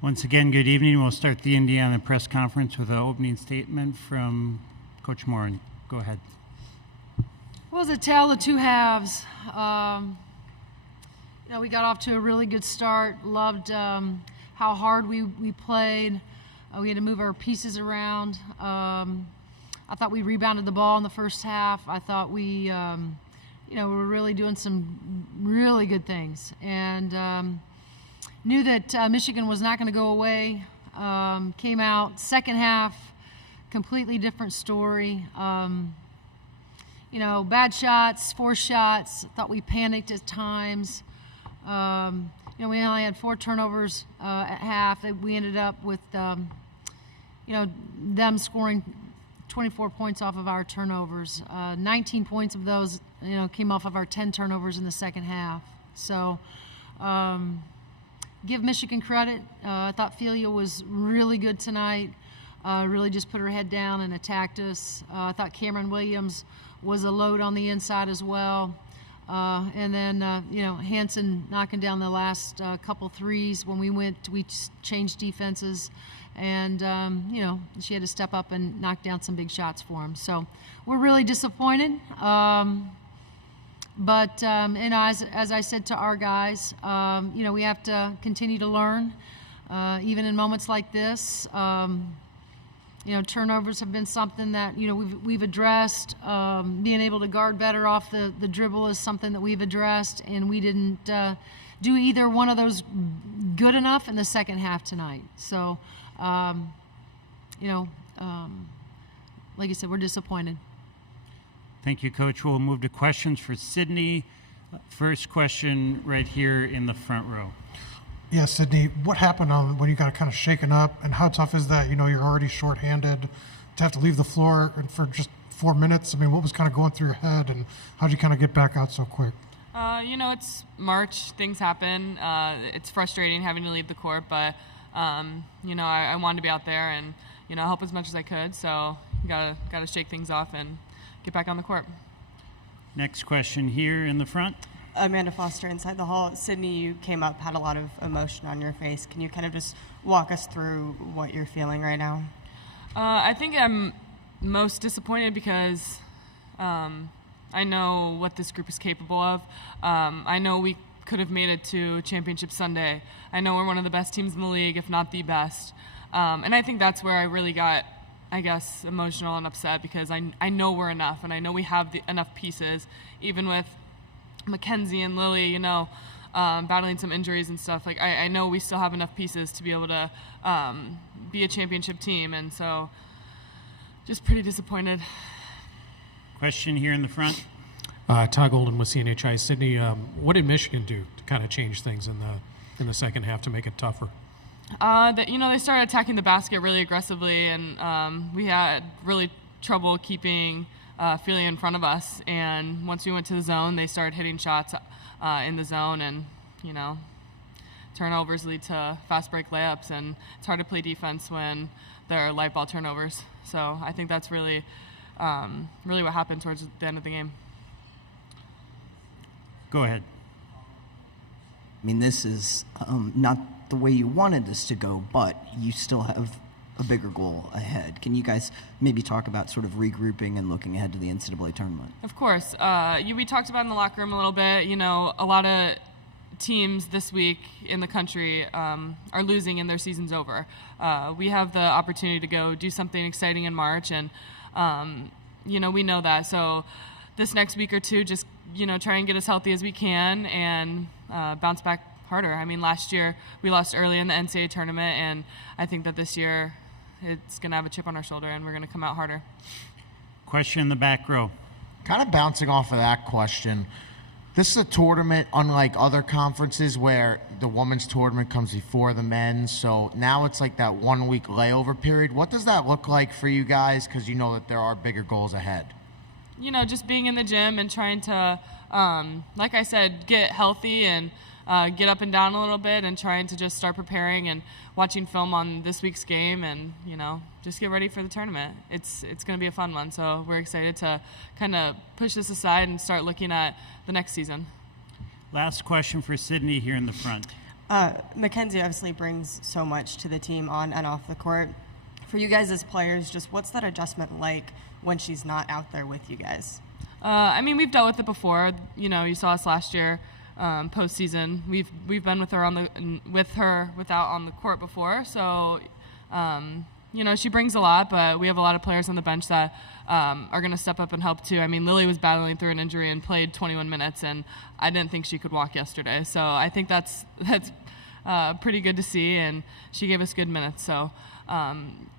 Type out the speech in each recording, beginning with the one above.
Once again, good evening. We'll start the Indiana press conference with an opening statement from Coach Moran. Go ahead. Well, it was a tale of two halves. We got off to a really good start. Loved how hard we played. We had to move our pieces around. I thought we rebounded the ball in the first half. I thought we, were really doing some really good things. And knew that Michigan was not going to go away. Came out second half, completely different story. Bad shots, forced shots. Thought we panicked at times. We only had 4 turnovers at half. We ended up with, them scoring 24 points off of our turnovers. 19 points of those, came off of our 10 turnovers in the second half. So, give Michigan credit. I thought Felia was really good tonight. Really just put her head down and attacked us. I thought Cameron Williams was a load on the inside as well. And then, Hansen knocking down the last couple threes. When we changed defenses. And, she had to step up and knock down some big shots for him. So we're really disappointed. But as I said to our guys, we have to continue to learn, even in moments like this. Turnovers have been something that, we've addressed. Being able to guard better off the dribble is something that we've addressed, and we didn't do either one of those good enough in the second half tonight. So, like I said, we're disappointed. Thank you, Coach. We'll move to questions for Sydney. First question right here in the front row. Yeah, Sydney, what happened when you got kind of shaken up, and how tough is that? You're already shorthanded to have to leave the floor for just 4 minutes. I mean, what was kind of going through your head, and how did you kind of get back out so quick? It's March. Things happen. It's frustrating having to leave the court, but, I wanted to be out there and, help as much as I could. So got to shake things off and get back on the court. Next question here in the front. Amanda Foster inside the hall. Sydney, you came up, had a lot of emotion on your face. Can you kind of just walk us through what you're feeling right now? I think I'm most disappointed because I know what this group is capable of. I know we could have made it to Championship Sunday. I know we're one of the best teams in the league, if not the best. And I think that's where I really got, emotional and upset, because I know we're enough, and I know we have enough pieces, even with Mackenzie and Lily, battling some injuries and stuff. Like, I know we still have enough pieces to be able to be a championship team, and so just pretty disappointed. Question here in the front. Todd Golden with CNHI. Sydney, what did Michigan do to kind of change things in the second half to make it tougher? They started attacking the basket really aggressively, and we had really trouble keeping Felia in front of us. And once we went to the zone, they started hitting shots in the zone, and turnovers lead to fast break layups, and it's hard to play defense when there are light ball turnovers. So I think that's really what happened towards the end of the game. Go ahead. I mean, this is not the way you wanted this to go, but you still have a bigger goal ahead. Can you guys maybe talk about sort of regrouping and looking ahead to the NCAA tournament? Of course. We talked about in the locker room a little bit. A lot of teams this week in the country are losing and their season's over. We have the opportunity to go do something exciting in March, and we know that. So this next week or two, just try and get as healthy as we can and bounce back harder. I mean, last year we lost early in the NCAA tournament, and I think that this year it's going to have a chip on our shoulder, and we're going to come out harder. Question in the back row. Kind of bouncing off of that question, this is a tournament unlike other conferences where the women's tournament comes before the men's, so now it's like that 1 week layover period. What does that look like for you guys, because you know that there are bigger goals ahead? Just being in the gym and trying to, like I said, get healthy and get up and down a little bit, and trying to just start preparing and watching film on this week's game, and just get ready for the tournament. It's going to be a fun one, so we're excited to kind of push this aside and start looking at the next season. Last question for Sydney here in the front. Mackenzie obviously brings so much to the team on and off the court. For you guys as players, just what's that adjustment like when she's not out there with you guys? I mean, we've dealt with it before. You know, you saw us last year, postseason. We've been with her without on the court before. So, you know, she brings a lot, but we have a lot of players on the bench that are going to step up and help too. I mean, Lily was battling through an injury and played 21 minutes, and I didn't think she could walk yesterday. So I think that's pretty good to see, and she gave us good minutes. So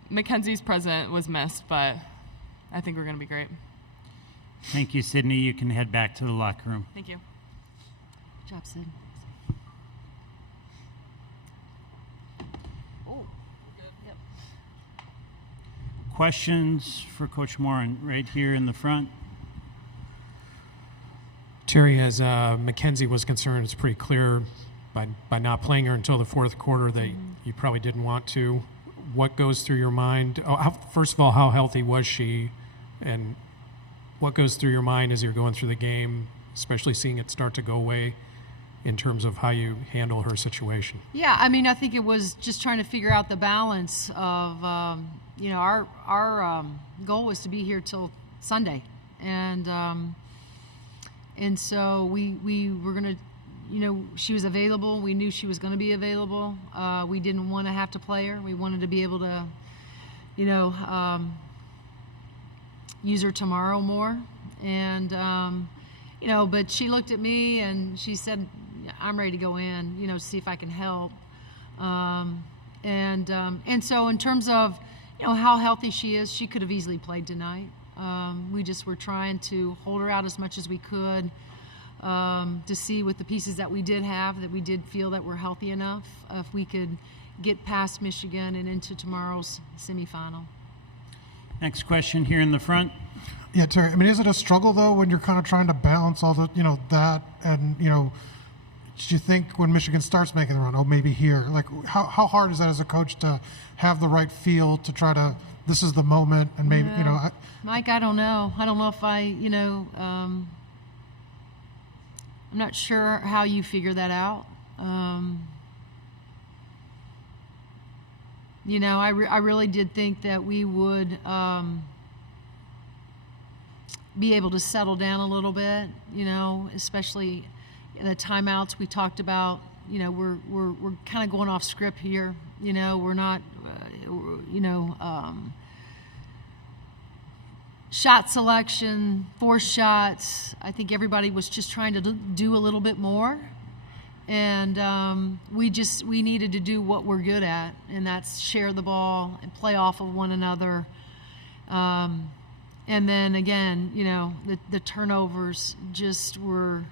Mackenzie's presence was missed, but I think we're going to be great. Thank you, Sydney. You can head back to the locker room. Thank you. Good job, Sid. Questions for Coach Moran right here in the front? Terry, as Mackenzie was concerned, it's pretty clear by not playing her until the fourth quarter that you probably didn't want to. What goes through your mind? First of all, how healthy was she? And what goes through your mind as you're going through the game, especially seeing it start to go away, in terms of how you handle her situation? Yeah, I mean, I think it was just trying to figure out the balance of, you know, our goal was to be here till Sunday, and so we were gonna, you know, she was available. We knew she was going to be available. We didn't want to have to play her. We wanted to be able to, you know, use her tomorrow more, and you know, but she looked at me and she said, I'm ready to go in, you know, see if I can help. And so in terms of, you know, how healthy she is, she could have easily played tonight. We just were trying to hold her out as much as we could, to see with the pieces that we did have, that we did feel that we're healthy enough, if we could get past Michigan and into tomorrow's semifinal. Next question here in the front. Yeah, Terry, I mean, is it a struggle, though, when you're kind of trying to balance all the, you know, that and, you know, do you think when Michigan starts making the run, oh, maybe here, like, how hard is that as a coach to have the right feel to try to, this is the moment, and maybe, you know. Mike, I don't know. I don't know if you know, I'm not sure how you figure that out. You know, I really did think that we would be able to settle down a little bit, you know, especially the timeouts we talked about. You know, we're kind of going off script here. You know, we're not, you know, shot selection, forced shots. I think everybody was just trying to do a little bit more. And we needed to do what we're good at, and that's share the ball and play off of one another. And then again, you know, the turnovers just were,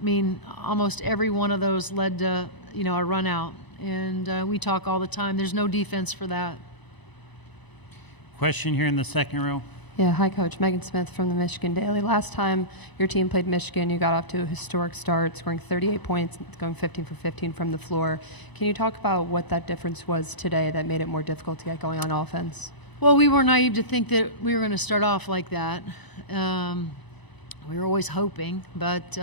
I mean, almost every one of those led to, you know, a run out. And we talk all the time, there's no defense for that. Question here in the second row. Yeah, hi, Coach. Megan Smith from the Michigan Daily. Last time your team played Michigan, you got off to a historic start, scoring 38 points, going 15 for 15 from the floor. Can you talk about what that difference was today that made it more difficult to get going on offense? Well, we were naive to think that we were going to start off like that. We were always hoping, but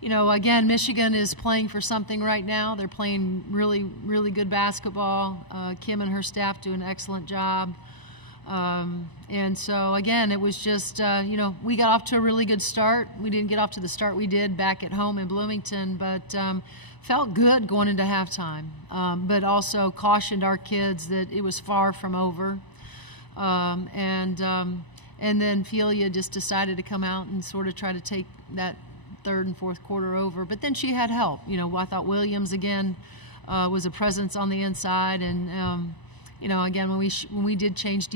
you know, again, Michigan is playing for something right now. They're playing really, really good basketball. Kim and her staff do an excellent job. And so, again, it was just, you know, we got off to a really good start. We didn't get off to the start we did back at home in Bloomington, but felt good going into halftime, but also cautioned our kids that it was far from over. And then Felia just decided to come out and sort of try to take that third and fourth quarter over. But then she had help. You know, I thought Williams, again, was a presence on the inside, and you know, again, when we did change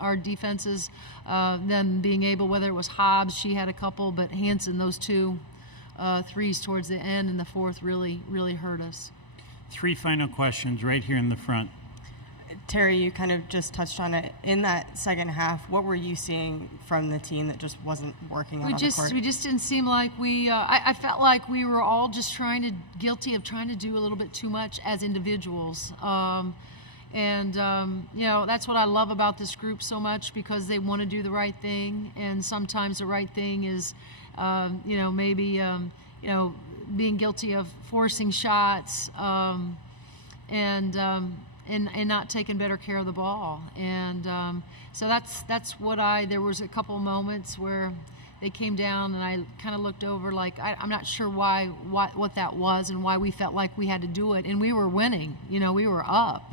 our defenses, then being able, whether it was Hobbs, she had a couple, but Hansen, those two threes towards the end in the fourth really, really hurt us. Three final questions right here in the front. Terry, you kind of just touched on it. In that second half, what were you seeing from the team that just wasn't working on the court? We just didn't seem like I felt like we were all just guilty of trying to do a little bit too much as individuals. And, you know, that's what I love about this group so much, because they want to do the right thing. And sometimes the right thing is, you know, maybe, you know, being guilty of forcing shots and not taking better care of the ball. And so that's what there was a couple of moments where they came down and I kind of looked over like I'm not sure what that was and why we felt like we had to do it. And we were winning, we were up.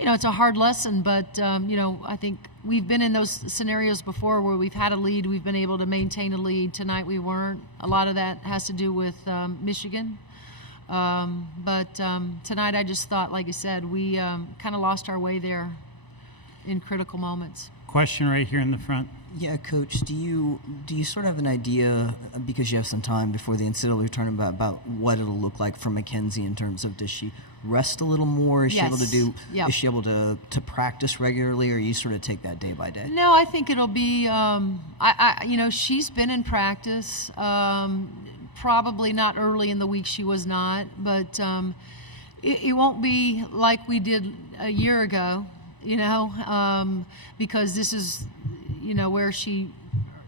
It's a hard lesson, but I think we've been in those scenarios before where we've had a lead, we've been able to maintain a lead. Tonight we weren't. A lot of that has to do with Michigan. But tonight I just thought, like I said, we kind of lost our way there in critical moments. Question right here in the front. Yeah, Coach, do you sort of have an idea, because you have some time before the NCAA tournament, about what it'll look like for Mackenzie in terms of, does she rest a little more? Is she able to do? Yep. Is she able to practice regularly, or you sort of take that day by day? No, I think it'll be. She's been in practice. Probably not early in the week. She was not, but it won't be like we did a year ago. Because this is, where she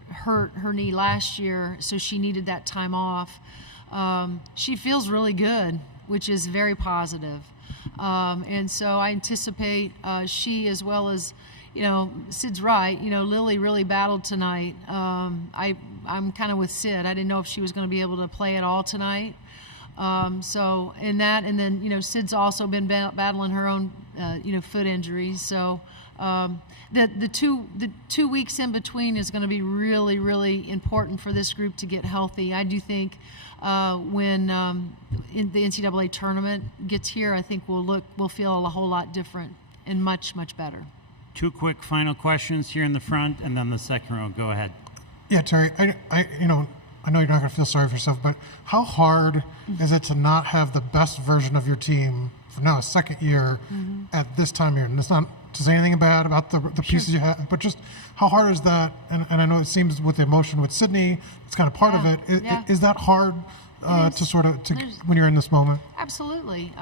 hurt her knee last year, so she needed that time off. She feels really good, which is very positive. And so I anticipate she, as well as, Sid's right, Lily really battled tonight. I'm kind of with Sid. I didn't know if she was going to be able to play at all tonight. So in that, and then, Sid's also been battling her own, foot injuries. So the 2 weeks in between is going to be really, really important for this group to get healthy. I do think when in the NCAA tournament gets here, I think we'll feel a whole lot different and much, much better. 2 quick final questions here in the front, and then the second row. Go ahead. Yeah, Terry, I know you're not going to feel sorry for yourself, but how hard is it to not have the best version of your team for now a second year at this time here? And it's not to say anything bad about the pieces you have, but just how hard is that? And I know it seems with the emotion with Sydney, it's kind of part of it. Is that hard to sort of when you're in this moment? Absolutely.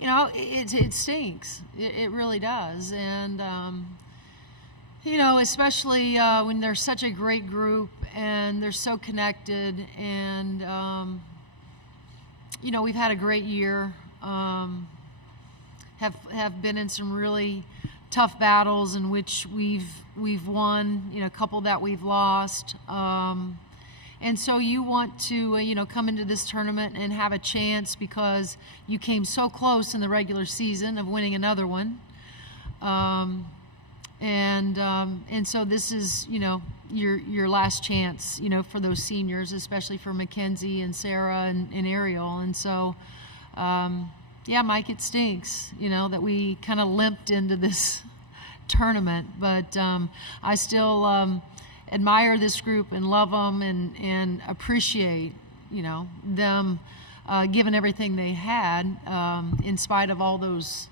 It stinks. It really does. And, especially when they're such a great group and they're so connected and, we've had a great year, have been in some really tough battles in which we've won, a couple that we've lost. And so you want to, come into this tournament and have a chance because you came so close in the regular season of winning another one. And so this is, your last chance, for those seniors, especially for Mackenzie and Sarah and Ariel. And so, Mike, it stinks, that we kind of limped into this tournament. But I still admire this group and love them and appreciate, them giving everything they had in spite of all those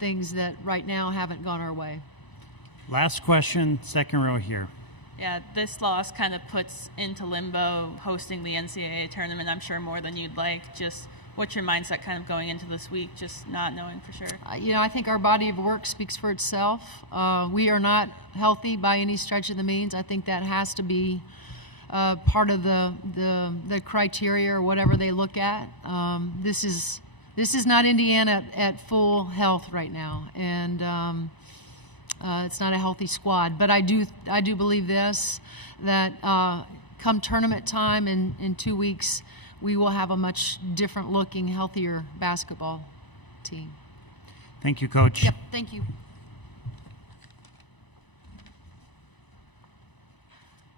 things that right now haven't gone our way. Last question, second row here. Yeah, this loss kind of puts into limbo hosting the NCAA tournament, I'm sure, more than you'd like. Just what's your mindset kind of going into this week, just not knowing for sure? I think our body of work speaks for itself. We are not healthy by any stretch of the means. I think that has to be part of the criteria or whatever they look at. This is not Indiana at full health right now, and it's not a healthy squad. But I do believe this, that come tournament time in 2 weeks, we will have a much different looking, healthier basketball team. Thank you, Coach. Yep, thank you.